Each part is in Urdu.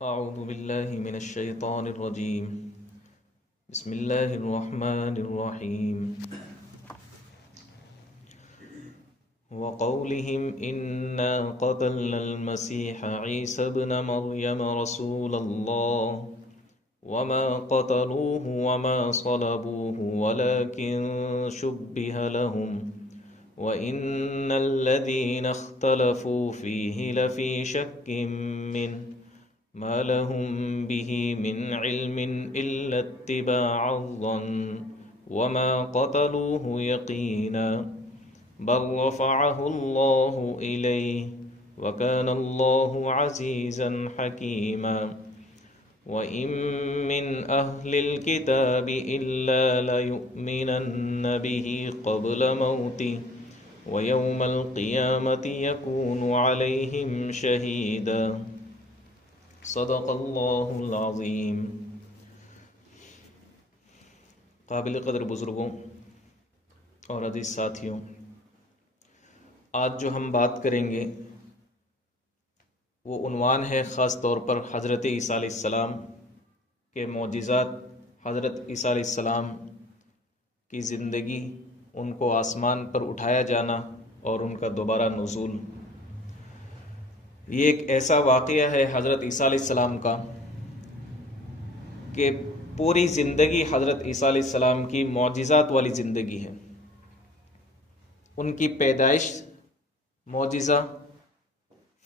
أعوذ بالله من الشيطان الرجيم. بسم الله الرحمن الرحيم. وقولهم إنا قتلنا المسيح عيسى ابن مريم رسول الله وما قتلوه وما صلبوه ولكن شبه لهم وإن الذين اختلفوا فيه لفي شك منه ما لهم به من علم إلا اتباع الظن وما قتلوه يقينا بل رفعه الله إليه وكان الله عزيزا حكيما وإن من أهل الكتاب إلا ليؤمنن به قبل موته ويوم القيامة يكون عليهم شهيدا صدق اللہ العظیم. قابل قدر بزرگوں اور عزیز ساتھیوں، آج جو ہم بات کریں گے وہ عنوان ہے خاص طور پر حضرت عیسیٰ علیہ السلام کے معجزات، حضرت عیسیٰ علیہ السلام کی زندگی، ان کو آسمان پر اٹھایا جانا اور ان کا دوبارہ نزول. یہ ایک ایسا واقعہ ہے حضرت عیسیٰ علیہ السلام کا کہ پوری زندگی حضرت عیسیٰ علیہ السلام کی معجزات والی زندگی ہے. ان کی پیدائش معجزہ،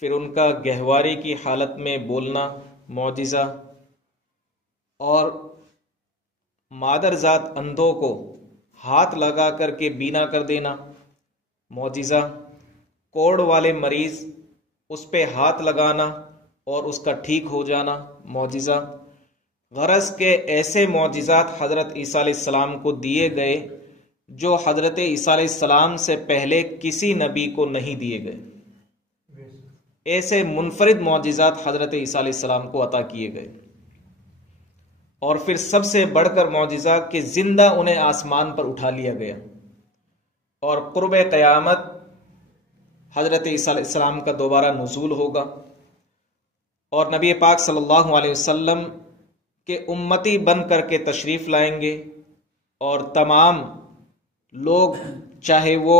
پھر ان کا گہوارے کی حالت میں بولنا معجزہ، اور مادر ذات اندھوں کو ہاتھ لگا کر کے بینا کر دینا معجزہ، کوڑ والے مریض اس پہ ہاتھ لگانا اور اس کا ٹھیک ہو جانا معجزہ. غرض کے ایسے معجزات حضرت عیسیٰ علیہ السلام کو دیے گئے جو حضرت عیسیٰ علیہ السلام سے پہلے کسی نبی کو نہیں دیے گئے. ایسے منفرد معجزات حضرت عیسیٰ علیہ السلام کو عطا کیے گئے. اور پھر سب سے بڑھ کر معجزہ کہ زندہ انہیں آسمان پر اٹھا لیا گیا، اور قرب قیامت حضرت عیسیٰ علیہ السلام کا دوبارہ نزول ہوگا اور نبی پاک صلی اللہ علیہ وسلم کے امتی بن کر کے تشریف لائیں گے، اور تمام لوگ چاہے وہ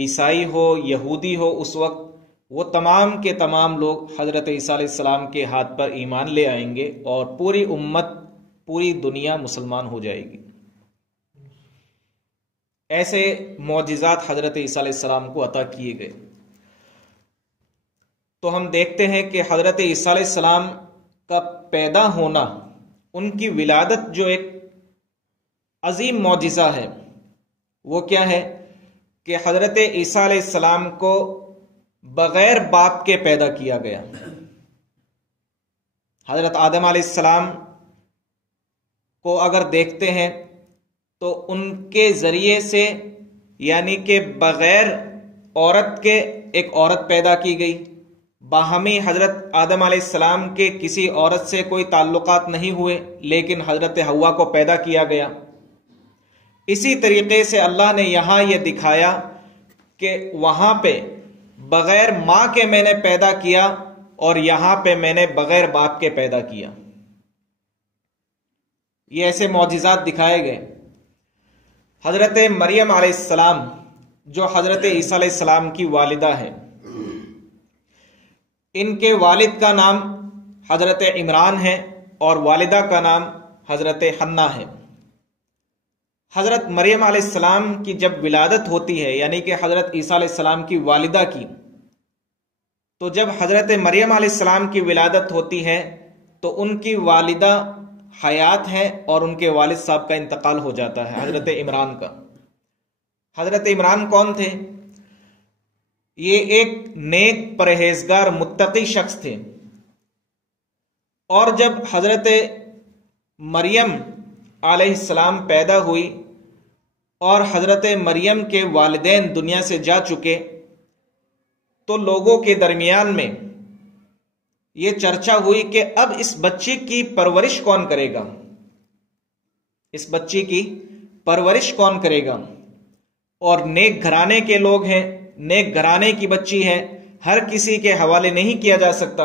عیسائی ہو یہودی ہو اس وقت، وہ تمام کے تمام لوگ حضرت عیسیٰ علیہ السلام کے ہاتھ پر ایمان لے آئیں گے اور پوری امت، پوری دنیا مسلمان ہو جائے گی. ایسے معجزات حضرت عیسیٰ علیہ السلام کو عطا کیے گئے. تو ہم دیکھتے ہیں کہ حضرت عیسیٰ علیہ السلام کا پیدا ہونا، ان کی ولادت جو ایک عظیم معجزہ ہے، وہ کیا ہے کہ حضرت عیسیٰ علیہ السلام کو بغیر باپ کے پیدا کیا گیا. حضرت آدم علیہ السلام کو اگر دیکھتے ہیں تو ان کے ذریعے سے، یعنی کہ بغیر عورت کے ایک عورت پیدا کی گئی. باہمی حضرت آدم علیہ السلام کے کسی عورت سے کوئی تعلقات نہیں ہوئے، لیکن حضرت حوا کو پیدا کیا گیا. اسی طریقے سے اللہ نے یہاں یہ دکھایا کہ وہاں پہ بغیر ماں کے میں نے پیدا کیا اور یہاں پہ میں نے بغیر باپ کے پیدا کیا. یہ ایسے معجزات دکھائے گئے. حضرت مریم علیہ السلام جو حضرت عیسیٰ علیہ السلام کی والدہ ہے، ان کے والد کا نام حضرت عمران ہے اور والدہ کا نام حضرت حنا ہے. حضرت مریم علیہ السلام کی جب ولادت ہوتی ہے، یعنی کہ حضرت عیسیٰ علیہ السلام کی والدہ کی، تو جب حضرت مریم علیہ السلام کی ولادت ہوتی ہے تو ان کی والدہ حیات ہے اور ان کے والد صاحب کا انتقال ہو جاتا ہے، حضرت عمران کا. حضرت عمران کون تھے؟ یہ ایک نیک پرہیزگار متقی شخص تھے. اور جب حضرت مریم علیہ السلام پیدا ہوئی اور حضرت مریم کے والدین دنیا سے جا چکے، تو لوگوں کے درمیان میں یہ چرچا ہوئی کہ اب اس بچی کی پرورش کون کرے گا، اس بچی کی پرورش کون کرے گا. اور نیک گھرانے کے لوگ ہیں، نیک گھرانے کی بچی ہے، ہر کسی کے حوالے نہیں کیا جا سکتا.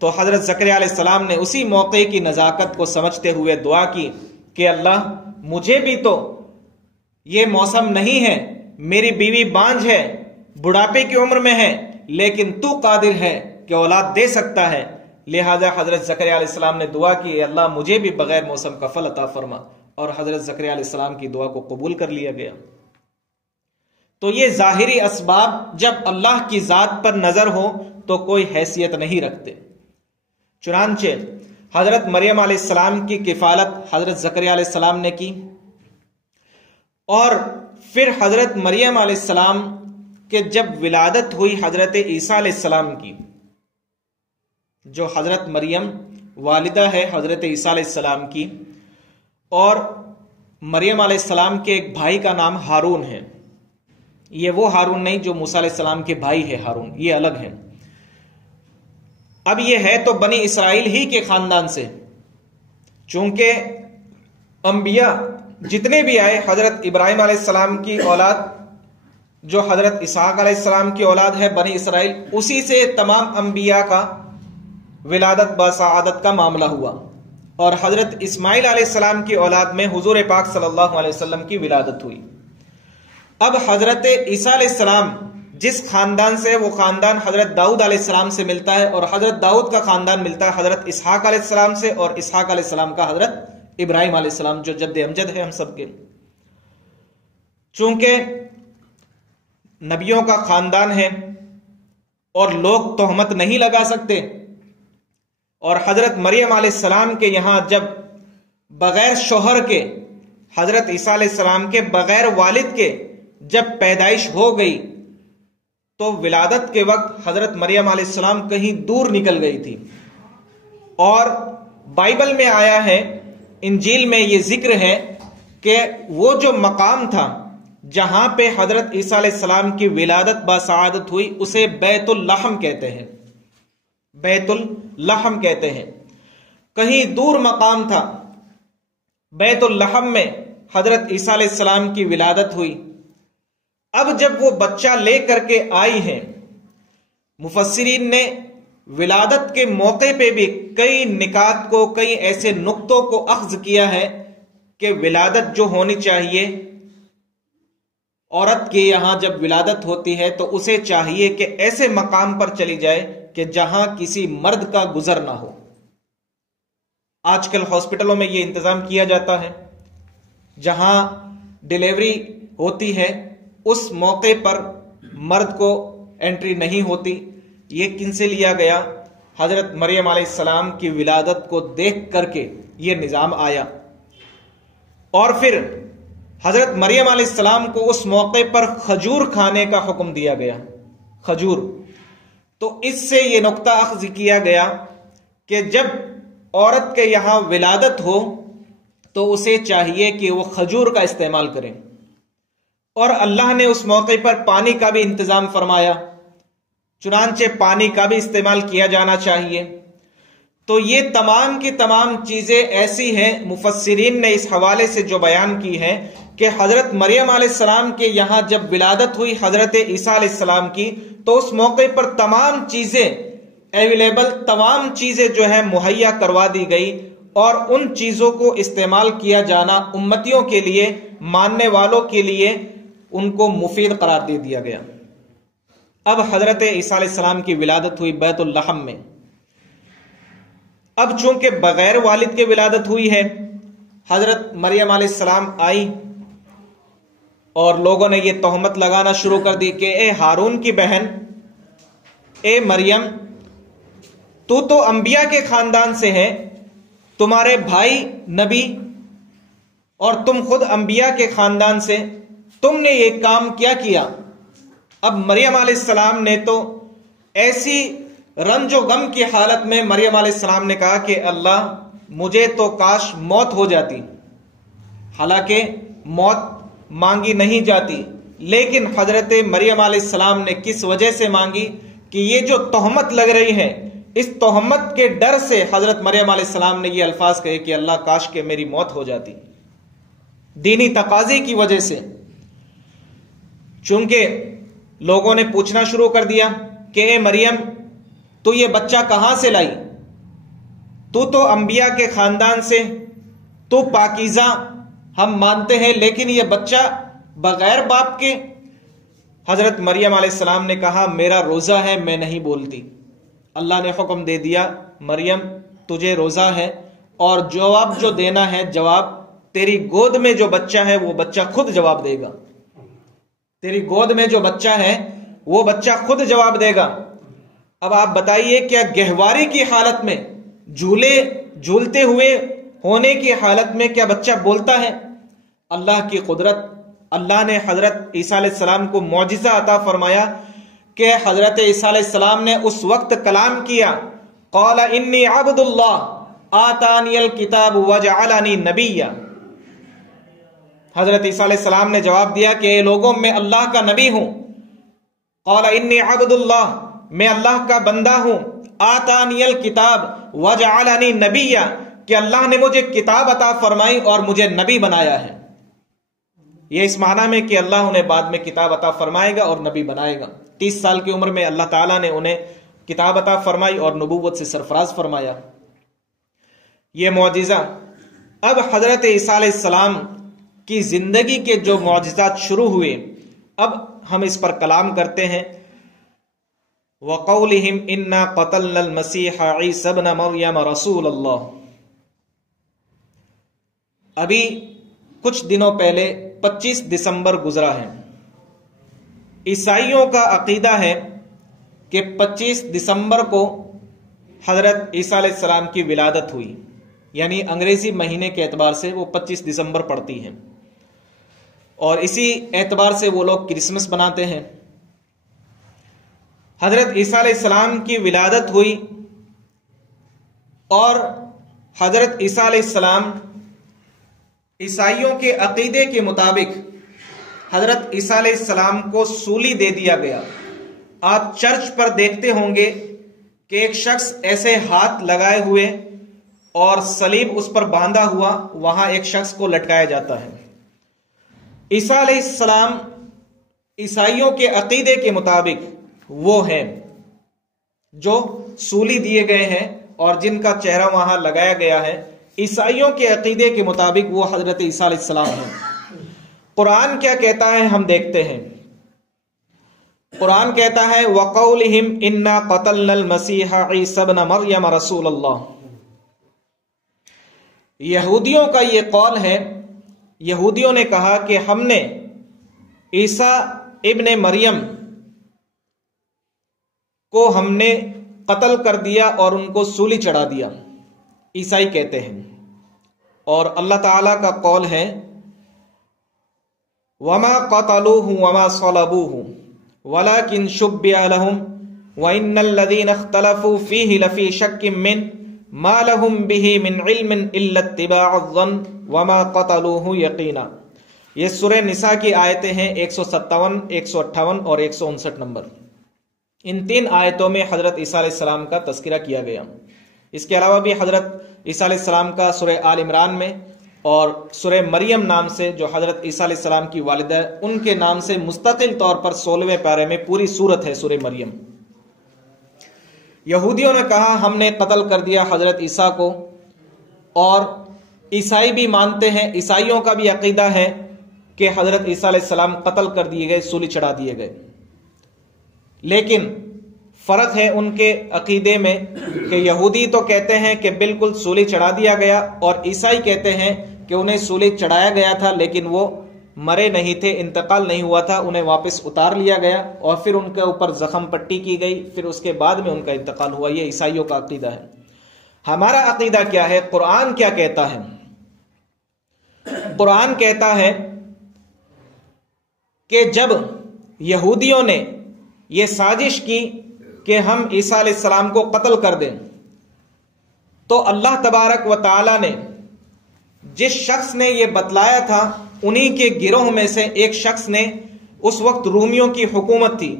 تو حضرت زکریا علیہ السلام نے اسی موقع کی نزاکت کو سمجھتے ہوئے دعا کی کہ اللہ مجھے بھی تو یہ موسم نہیں ہے، میری بیوی بانجھ ہے، بڑھاپے کی عمر میں ہے، لیکن تو قادر ہے کہ اولاد دے سکتا ہے، لہذا حضرت زکریا علیہ السلام نے دعا کی اللہ مجھے بھی بغیر موسم کا پھل عطا فرما، اور حضرت زکریا علیہ السلام کی دعا کو قبول کر لیا گیا۔ تو یہ ظاہری اسباب جب اللہ کی ذات پر نظر ہو تو کوئی حیثیت نہیں رکھتے۔ چنانچہ حضرت مریم علیہ السلام کی کفالت حضرت زکریا علیہ السلام نے کی، اور پھر حضرت مریم علیہ السلام کے جب ولادت ہوئی حضرت عیسیٰ علیہ السلام کی، جو حضرت مریم والدہ ہے حضرت عیسیٰ علیہ السلام کی، اور مریم علیہ السلام کے ایک بھائی کا نام ہارون ہے، یہ وہ ہارون نہیں جو موسیٰ علیہ السلام کے بھائی ہے ہارون، یہ الگ ہے۔ اب یہ ہے تو بنی اسرائیل ہی کے خاندان سے، چونکہ انبیاء جتنے بھی آئے حضرت ابراہیم علیہ السلام کی اولاد جو حضرت اسحاق علیہ السلام کی اولاد ہے بنی اسرائیل، اسی سے تمام انبیاء کا ولادت بسعادت کا معاملہ ہوا، اور حضرت اسماعیل علیہ السلام کی اولاد میں حضور پاک صلی اللہ علیہ وسلم کی ولادت ہوئی۔ اب حضرت عیسیٰ علیہ السلام جس خاندان سے، وہ خاندان حضرت داؤد علیہ السلام سے ملتا ہے، اور حضرت داؤد کا خاندان ملتا ہے حضرت اسحاق علیہ السلام سے، اور اسحاق علیہ السلام کا حضرت ابراہیم علیہ السلام جو جد امجد ہے ہم سب کے۔ چونکہ نبیوں کا خاندان ہے اور لوگ تہمت نہیں لگا سکتے، اور حضرت مریم علیہ السلام کے یہاں جب بغیر شوہر کے، حضرت عیسیٰ علیہ السلام کے بغیر والد کے جب پیدائش ہو گئی تو ولادت کے وقت حضرت مریم علیہ السلام کہیں دور نکل گئی تھی، اور بائبل میں آیا ہے، انجیل میں یہ ذکر ہے کہ وہ جو مقام تھا جہاں پہ حضرت عیسیٰ علیہ السلام کی ولادت بسعادت ہوئی اسے بیت اللحم کہتے ہیں، بیت اللحم کہتے ہیں، کہیں دور مقام تھا، بیت اللحم میں حضرت عیسیٰ علیہ السلام کی ولادت ہوئی۔ اب جب وہ بچہ لے کر کے آئی ہیں، مفسرین نے ولادت کے موقع پہ بھی کئی نکات کو، کئی ایسے نقطوں کو اخذ کیا ہے کہ ولادت جو ہونی چاہیے، عورت کے یہاں جب ولادت ہوتی ہے تو اسے چاہیے کہ ایسے مقام پر چلی جائے کہ جہاں کسی مرد کا گزر نہ ہو۔ آج کل ہاسپٹلوں میں یہ انتظام کیا جاتا ہے، جہاں ڈیلیوری ہوتی ہے اس موقع پر مرد کو انٹری نہیں ہوتی۔ یہ کن سے لیا گیا؟ حضرت مریم علیہ السلام کی ولادت کو دیکھ کر کے یہ نظام آیا، اور پھر حضرت مریم علیہ السلام کو اس موقع پر کھجور کھانے کا حکم دیا گیا، کھجور۔ تو اس سے یہ نقطہ اخذ کیا گیا کہ جب عورت کے یہاں ولادت ہو تو اسے چاہیے کہ وہ کھجور کا استعمال کریں، اور اللہ نے اس موقع پر پانی کا بھی انتظام فرمایا، چنانچہ پانی کا بھی استعمال کیا جانا چاہیے۔ تو یہ تمام کی تمام چیزیں ایسی ہیں، مفسرین نے اس حوالے سے جو بیان کی ہے کہ حضرت مریم علیہ السلام کے یہاں جب ولادت ہوئی حضرت عیسیٰ علیہ السلام کی تو اس موقع پر تمام چیزیں اویلیبل، تمام چیزیں جو ہے مہیا کروا دی گئی، اور ان چیزوں کو استعمال کیا جانا امتیوں کے لیے، ماننے والوں کے لیے ان کو مفید قرار دے دیا گیا۔ اب حضرت عیسیٰ علیہ السلام کی ولادت ہوئی بیت اللحم میں۔ اب چونکہ بغیر والد کے ولادت ہوئی ہے، حضرت مریم علیہ السلام آئی اور لوگوں نے یہ تہمت لگانا شروع کر دی کہ اے ہارون کی بہن، اے مریم، تو انبیاء کے خاندان سے ہے، تمہارے بھائی نبی اور تم خود انبیاء کے خاندان سے، تم نے یہ کام کیا کیا؟ اب مریم علیہ السلام نے تو ایسی رنج و غم کی حالت میں مریم علیہ السلام نے کہا کہ اللہ مجھے تو کاش موت ہو جاتی، حالانکہ موت مانگی نہیں جاتی، لیکن حضرت مریم علیہ السلام نے کس وجہ سے مانگی کہ یہ جو تہمت لگ رہی ہے، اس تہمت کے ڈر سے حضرت مریم علیہ السلام نے یہ الفاظ کہے کہ اللہ کاش کہ میری موت ہو جاتی، دینی تقاضے کی وجہ سے۔ چونکہ لوگوں نے پوچھنا شروع کر دیا کہ اے مریم، تو یہ بچہ کہاں سے لائی؟ تو انبیاء کے خاندان سے، تو پاکیزہ ہم مانتے ہیں، لیکن یہ بچہ بغیر باپ کے۔ حضرت مریم علیہ السلام نے کہا میرا روزہ ہے، میں نہیں بولتی۔ اللہ نے حکم دے دیا مریم تجھے روزہ ہے، اور جواب جو دینا ہے جواب تیری گود میں جو بچہ ہے وہ بچہ خود جواب دے گا۔ تیری گود میں جو بچہ ہے وہ بچہ خود جواب دے گا۔ اب آپ بتائیے کیا گہواری کی حالت میں، جھولتے ہوئے ہونے کی حالت میں کیا بچہ بولتا ہے؟ اللہ کی قدرت، اللہ نے حضرت عیسیٰ علیہ السلام کو معجزہ عطا فرمایا کہ حضرت عیسیٰ علیہ السلام نے اس وقت کلام کیا، قال انی عبد اللہ آتانی الکتاب وجعلنی نبیا۔ حضرت عیسیٰ علیہ السلام نے جواب دیا کہ اے لوگوں میں اللہ کا نبی ہوں۔ قال انی عبد اللہ، میں اللہ کا بندہ ہوں، آتانی الکتاب وجعلنی نبیا، کہ اللہ نے مجھے کتاب عطا فرمائی اور مجھے نبی بنایا ہے۔ یہ اس معنی میں کہ اللہ انہیں بعد میں کتاب عطا فرمائے گا اور نبی بنائے گا۔ 30 سال کی عمر میں اللہ تعالیٰ نے انہیں کتاب عطا فرمائی اور نبوت سے سرفراز فرمایا۔ یہ معجزہ اب حضرت عیسیٰ علیہ السلام کی زندگی کے جو معجزات شروع ہوئے، اب ہم اس پر کلام کرتے ہیں۔ وَقَوْلِهِمْ إِنَّا قَتَلْنَا الْمَسِيحَ عِيسَى ابْنَ مَرْيَمَ رَسُولَ اللَّهِ۔ ابھی کچھ دنوں پہلے 25 دسمبر گزرا ہے۔ عیسائیوں کا عقیدہ ہے کہ 25 دسمبر کو حضرت عیسیٰ علیہ السلام کی ولادت ہوئی، یعنی انگریزی مہینے کے اعتبار سے وہ 25 دسمبر پڑتی ہے، اور اسی اعتبار سے وہ لوگ کرسمس مناتے ہیں۔ حضرت عیسیٰ علیہ السلام کی ولادت ہوئی، اور حضرت عیسیٰ علیہ السلام عیسائیوں کے عقیدے کے مطابق حضرت عیسیٰ علیہ السلام کو سولی دے دیا گیا۔ آپ چرچ پر دیکھتے ہوں گے کہ ایک شخص ایسے ہاتھ لگائے ہوئے اور صلیب اس پر باندھا ہوا، وہاں ایک شخص کو لٹکایا جاتا ہے۔ عیسیٰ علیہ السلام عیسائیوں کے عقیدے کے مطابق وہ ہیں جو سولی دیے گئے ہیں اور جن کا چہرہ وہاں لگایا گیا ہے۔ عیسائیوں کے عقیدے کے مطابق وہ حضرت عیسیٰ علیہ السلام ہیں۔ قرآن کیا کہتا ہے ہم دیکھتے ہیں۔ قرآن کہتا ہے وَقَوْلِهِمْ إِنَّا قَتَلْنَا الْمَسِيحَ عِيسَى ابْنَ مَرْيَمَ رَسُولَ اللَّهِ۔ یہودیوں کا یہ قول ہے، یہودیوں نے کہا کہ ہم نے عیسیٰ ابن مریم کو ہم نے قتل کر دیا اور ان کو سولی چڑھا دیا، عیسائی کہتے ہیں۔ اور اللہ تعالی کا قول ہے وَمَا قَتَلُوهُ وَمَا صَلَبُوهُ وَلَكِنْ شُبِّهَ لَهُمْ وَإِنَّ الَّذِينَ اخْتَلَفُوا فِيهِ لَفِي شَكٍّ مِّنْهُ مَا لَهُمْ بِهِ مِنْ عِلْمٍ إِلَّا اتِّبَاعَ الظَّنِّ وَمَا قَتَلُوهُ يَقِينًا۔ یہ سورہ نساء کی آیتیں ہیں 157، 158 اور 159 نمبر۔ ان 3 آیتوں میں حضرت عیسیٰ علیہ السلام کا تذکرہ کیا گیا۔ اس کے علاوہ بھی حضرت عیسیٰ علیہ السلام کا سورہ آل عمران میں اور سورہ مریم نام سے جو حضرت عیسیٰ علیہ السلام کی والدہ ہے ان کے نام سے مستقل طور پر 16ویں پارے میں پوری سورت ہے سورہ مریم۔ یہودیوں نے کہا ہم نے قتل کر دیا حضرت عیسیٰ کو، اور عیسائی بھی مانتے ہیں، عیسائیوں کا بھی عقیدہ ہے کہ حضرت عیسیٰ علیہ السلام قتل کر دیے گئے، سولی چڑھا دیے گئے۔ لیکن فرق ہے ان کے عقیدے میں کہ یہودی تو کہتے ہیں کہ بالکل سولی چڑھا دیا گیا، اور عیسائی کہتے ہیں کہ انہیں سولی چڑھایا گیا تھا لیکن وہ مرے نہیں تھے، انتقال نہیں ہوا تھا، انہیں واپس اتار لیا گیا اور پھر ان کے اوپر زخم پٹی کی گئی، پھر اس کے بعد میں ان کا انتقال ہوا۔ یہ عیسائیوں کا عقیدہ ہے۔ ہمارا عقیدہ کیا ہے؟ قرآن کیا کہتا ہے؟ قرآن کہتا ہے کہ جب یہودیوں نے یہ سازش کی کہ ہم عیسیٰ علیہ السلام کو قتل کر دیں، تو اللہ تبارک و تعالی نے جس شخص نے یہ بتلایا تھا انہی کے گروہ میں سے ایک شخص نے، اس وقت رومیوں کی حکومت تھی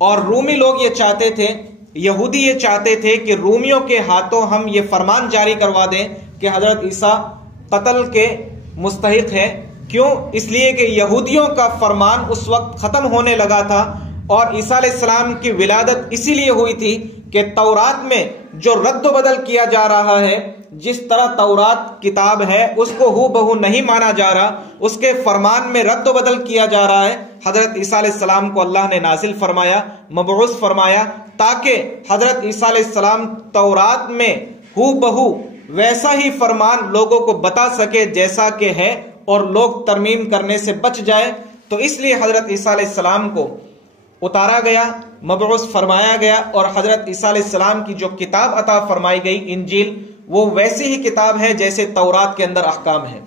اور رومی لوگ یہ چاہتے تھے، یہودی یہ چاہتے تھے کہ رومیوں کے ہاتھوں ہم یہ فرمان جاری کروا دیں کہ حضرت عیسیٰ قتل کے مستحق ہے۔ کیوں؟ اس لیے کہ یہودیوں کا فرمان اس وقت ختم ہونے لگا تھا، اور عیسیٰ علیہ السلام کی ولادت اسی لیے ہوئی تھی کہ تورات میں جو رد و بدل کیا جا رہا ہے، جس طرح تورات کتاب ہے اس کو ہو بہو نہیں مانا جا رہا، اس کے فرمان میں رد و بدل کیا جا رہا ہے۔ حضرت عیسیٰ علیہ السلام کو اللہ نے نازل فرمایا، مبعوث فرمایا، تاکہ حضرت عیسیٰ علیہ السلام تورات میں ہو بہو ویسا ہی فرمان لوگوں کو بتا سکے جیسا کہ ہے، اور لوگ ترمیم کرنے سے بچ جائے۔ تو اس لیے حضرت عیسیٰ علیہ السلام کو اتارا گیا، مبعوث فرمایا گیا، اور حضرت عیسیٰ علیہ السلام کی جو کتاب عطا فرمائی گئی انجیل، وہ ویسی ہی کتاب ہے جیسے تورات کے اندر احکام ہے۔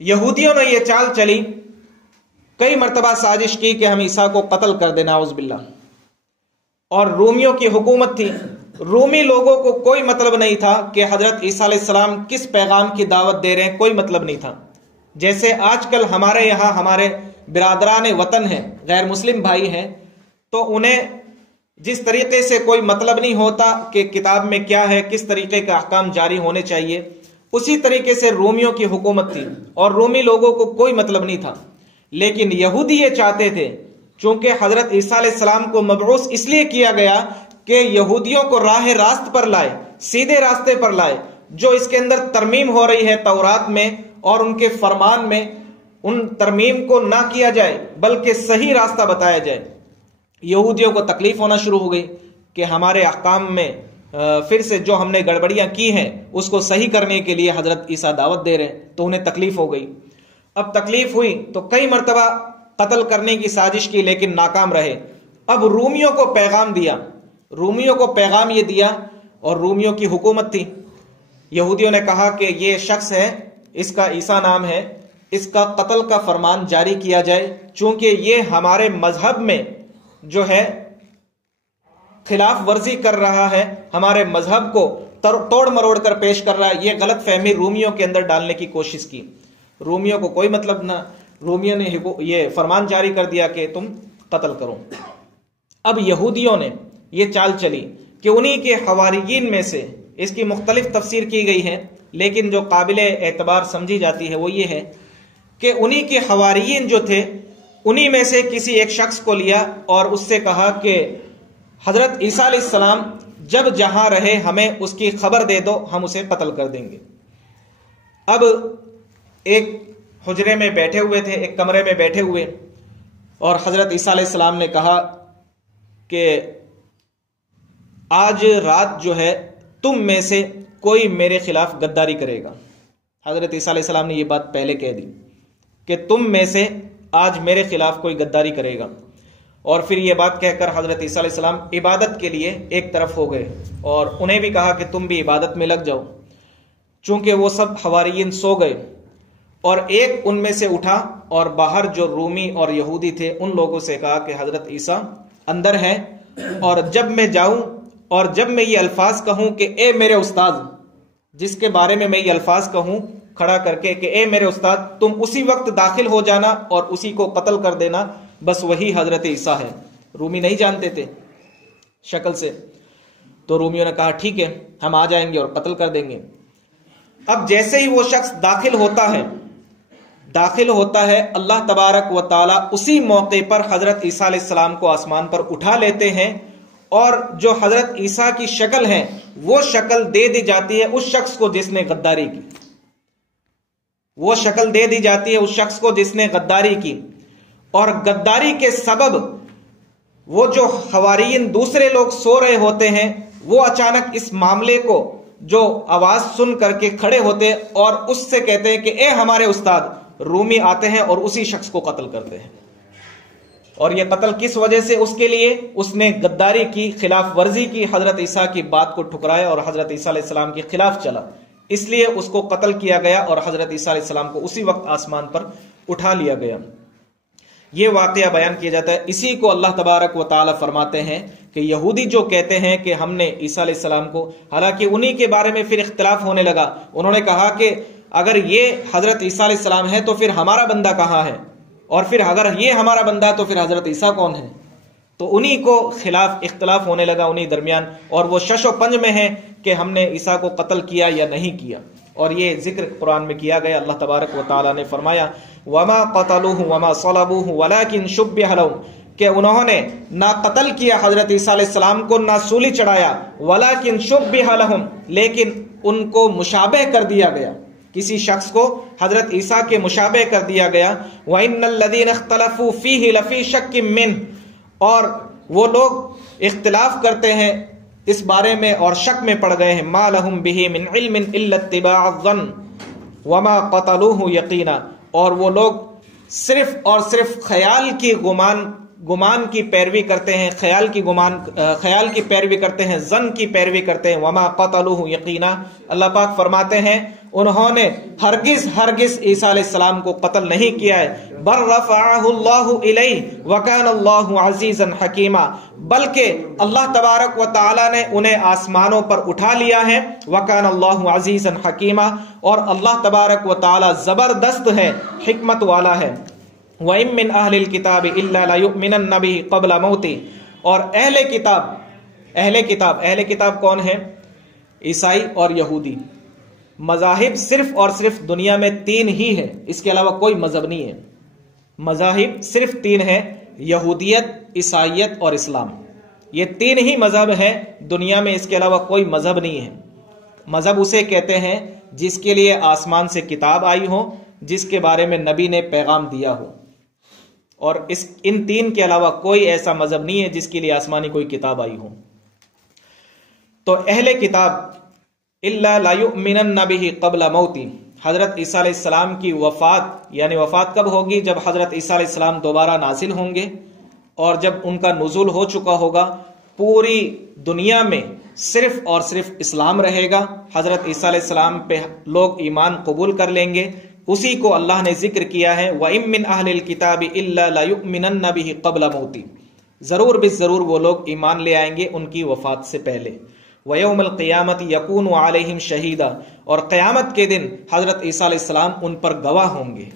یہودیوں نے یہ چال چلی، کئی مرتبہ سازش کی کہ ہم عیسیٰ کو قتل کر دینا، اعوذ باللہ، اور رومیوں کی حکومت تھی۔ رومی لوگوں کو کوئی مطلب نہیں تھا کہ حضرت عیسیٰ علیہ السلام کس پیغام کی دعوت دے رہے ہیں، کوئی مطلب نہیں تھا۔ جیسے آج کل ہمارے یہاں ہمارے برادران وطن ہیں، غیر مسلم بھائی ہیں، تو انہیں جس طریقے سے کوئی مطلب نہیں ہوتا کہ کتاب میں کیا ہے، کس طریقے کا احکام جاری ہونے چاہیے، اسی طریقے سے رومیوں کی حکومت تھی اور رومی لوگوں کو کوئی مطلب نہیں تھا۔ لیکن یہودی یہ چاہتے تھے، چونکہ حضرت عیسیٰ علیہ السلام کو مبعوث اس لیے کیا گیا کہ یہودیوں کو راہ راست پر لائے، سیدھے راستے پر لائے، جو اس کے اندر ترمیم ہو رہی ہے تورات میں اور ان کے فرمان میں، ان ترمیم کو نہ کیا جائے بلکہ صحیح راستہ بتایا جائے۔ یہودیوں کو تکلیف ہونا شروع ہو گئی کہ ہمارے احکام میں پھر سے جو ہم نے گڑبڑیاں کی ہیں اس کو صحیح کرنے کے لیے حضرت عیسیٰ دعوت دے رہے ہیں، تو انہیں تکلیف ہو گئی۔ اب تکلیف ہوئی تو کئی مرتبہ قتل کرنے کی سازش کی، لیکن ناکام رہے۔ اب رومیوں کو پیغام دیا، رومیوں کو پیغام یہ دیا، اور رومیوں کی حکومت تھی۔ یہودیوں نے کہا کہ یہ شخص ہے، اس کا عیسیٰ نام ہے، اس کا قتل کا فرمان جاری کیا جائے، چونکہ یہ ہمارے مذہب میں جو ہے خلاف ورزی کر رہا ہے، ہمارے مذہب کو توڑ مروڑ کر پیش کر رہا ہے۔ یہ غلط فہمی رومیوں کے اندر ڈالنے کی کوشش کی۔ رومیوں کو کوئی مطلب نہ، رومیوں نے یہ فرمان جاری کر دیا کہ تم قتل کرو۔ اب یہودیوں نے یہ چال چلی کہ انہی کے حواریین میں سے، اس کی مختلف تفسیر کی گئی ہے، لیکن جو قابل اعتبار سمجھی جاتی ہے وہ یہ ہے کہ انہی کے حواریین جو تھے، انہی میں سے کسی ایک شخص کو لیا اور اس سے کہا کہ حضرت عیسیٰ علیہ السلام جب جہاں رہے ہمیں اس کی خبر دے دو، ہم اسے قتل کر دیں گے۔ اب ایک حجرے میں بیٹھے ہوئے تھے، ایک کمرے میں بیٹھے ہوئے، اور حضرت عیسیٰ علیہ السلام نے کہا کہ آج رات جو ہے تم میں سے کوئی میرے خلاف غداری کرے گا۔ حضرت عیسیٰ علیہ السلام نے یہ بات پہلے کہہ دی کہ تم میں سے آج میرے خلاف کوئی غداری کرے گا، اور پھر یہ بات کہہ کر حضرت عیسیٰ علیہ السلام عبادت کے لیے ایک طرف ہو گئے، اور انہیں بھی کہا کہ تم بھی عبادت میں لگ جاؤ۔ چونکہ وہ سب حواریین سو گئے، اور ایک ان میں سے اٹھا اور باہر جو رومی اور یہودی تھے ان لوگوں سے کہا کہ حضرت عیسیٰ اندر ہے، اور جب میں جاؤں اور جب میں یہ الفاظ کہوں کہ اے میرے استاد، جس کے بارے میں یہ الفاظ کہوں کھڑا کر کے کہ اے میرے استاد، تم اسی وقت داخل ہو جانا اور اسی کو قتل کر دینا، بس وہی حضرت عیسیٰ ہے۔ رومی نہیں جانتے تھے شکل سے، تو رومیوں نے کہا ٹھیک ہے، ہم آ جائیں گے اور قتل کر دیں گے۔ اب جیسے ہی وہ شخص داخل ہوتا ہے اللہ تبارک و تعالی اسی موقع پر حضرت عیسیٰ علیہ السلام کو آسمان پر اٹھا لیتے ہیں، اور جو حضرت عیسیٰ کی شکل ہے وہ شکل دے دی جاتی ہے اس شخص کو جس نے غداری کی، وہ شکل دے دی جاتی ہے اس شخص کو جس نے غداری کی۔ اور غداری کے سبب وہ جو حواریین دوسرے لوگ سو رہے ہوتے ہیں، وہ اچانک اس معاملے کو جو آواز سن کر کے کھڑے ہوتے اور اس سے کہتے ہیں کہ اے ہمارے استاد، رومی آتے ہیں اور اسی شخص کو قتل کرتے ہیں۔ اور یہ قتل کس وجہ سے؟ اس کے لیے اس نے غداری کی، خلاف ورزی کی، حضرت عیسیٰ کی بات کو ٹھکرایا اور حضرت عیسیٰ علیہ السلام کے خلاف چلا، اس لیے اس کو قتل کیا گیا اور حضرت عیسیٰ علیہ السلام کو اسی وقت آسمان پر اٹھا لیا گیا۔ یہ واقعہ بیان کیا جاتا ہے۔ اسی کو اللہ تبارک و تعالی فرماتے ہیں کہ یہودی جو کہتے ہیں کہ ہم نے عیسیٰ علیہ السلام کو، حالانکہ انہی کے بارے میں پھر اختلاف ہونے لگا، انہوں نے کہا کہ اگر یہ حضرت عیسیٰ علیہ السلام ہے تو پھر ہمارا بندہ کہاں ہے، اور پھر اگر یہ ہمارا بندہ ہے تو پھر حضرت عیسیٰ کون ہے؟ تو انہی کو خلاف اختلاف ہونے لگا انہی درمیان، اور وہ شش و پنج میں ہے کہ ہم نے عیسیٰ کو قتل کیا یا نہیں کیا۔ اور یہ ذکر قرآن میں کیا گیا۔ اللہ تبارک و تعالیٰ نے فرمایا وَمَا قَتَلُوهُ وَمَا صَلَبُوهُ وَلَكِنْ شُبِّهَ لَهُمْ، کہ انہوں نے نہ قتل کیا حضرت عیسیٰ علیہ السلام کو، نہ سولی چڑھایا، ولیکن شبہ لہم، لیکن ان کو مشابہ کر دیا گیا، کسی شخص کو حضرت عیسیٰ کے مشابہ کر دیا گیا۔ وَإِنَّ الَّذِينَ اخْتَلَفُوا فِيهِ لَفِي شَكٍّ مِّنْهُ، اور وہ لوگ اختلاف کرتے ہیں اس بارے میں اور شک میں پڑ گئے ہیں، مَا لَهُم بِهِ مِنْ عِلْمٍ إِلَّا اتِّبَاعَ الظَّنِّ وَمَا قَتَلُوهُ يَقِينًا، اور وہ لوگ صرف اور صرف خیال کی گمان کی پیروی کرتے ہیں، خیال کی پیروی کرتے ہیں، ظن کی پیروی کرتے ہیں۔ وما قتلوہ یقینا، اللہ پاک فرماتے ہیں انہوں نے ہرگز عیسیٰ علیہ السلام کو قتل نہیں کیا ہے، بل رفعہ اللہ الیہ وکان اللہ عزیزا حکیما، بلکہ اللہ تبارک و تعالی نے انہیں آسمانوں پر اٹھا لیا ہے، وکان اللہ عزیزا حکیما، اور اللہ تبارک و تعالی زبردست ہے، حکمت والا ہے۔ وَإِن مِّنْ أَهْلِ الْكِتَابِ إِلَّا لَيُؤْمِنَنَّ بِهِ قَبْلَ مَوْتِهِ، اور اہل کتاب کون ہیں؟ عیسائی اور یہودی۔ مذاہب صرف اور صرف دنیا میں 3 ہی ہے، اس کے علاوہ کوئی مذہب نہیں ہے۔ مذاہب صرف 3 ہے، یہودیت، عیسائیت اور اسلام، یہ 3 ہی مذہب ہیں دنیا میں، اس کے علاوہ کوئی مذہب نہیں ہے۔ مذہب اسے کہتے ہیں جس کے لیے آسمان سے کتاب آئی ہو، جس کے بارے میں نبی نے پیغام دیا ہو، اور ان 3 کے علاوہ کوئی ایسا مذہب نہیں ہے جس کے لیے آسمانی کوئی کتاب آئی ہو۔ تو اہل کتاب الا لا یؤمنن بہ قبل موتی، حضرت عیسیٰ علیہ السلام کی وفات، یعنی وفات کب ہوگی؟ جب حضرت عیسیٰ علیہ السلام دوبارہ نازل ہوں گے، اور جب ان کا نزول ہو چکا ہوگا، پوری دنیا میں صرف اور صرف اسلام رہے گا، حضرت عیسیٰ علیہ السلام پہ لوگ ایمان قبول کر لیں گے۔ اسی کو اللہ نے ذکر کیا ہے، وَإِن مِّنْ أَهْلِ الْكِتَابِ إِلَّا لَيُؤْمِنَنَّ بِهِ قَبْلَ مَوْتِهِ، ضرور بالضرور وہ لوگ ایمان لے آئیں گے ان کی وفات سے پہلے۔ وَيَوْمَ الْقِيَامَةِ يَكُونُ عَلَيْهِمْ شَهِيدًا، اور قیامت کے دن حضرت عیسیٰ علیہ السلام ان پر گواہ ہوں گے،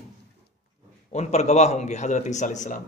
حضرت عیسیٰ علیہ السلام۔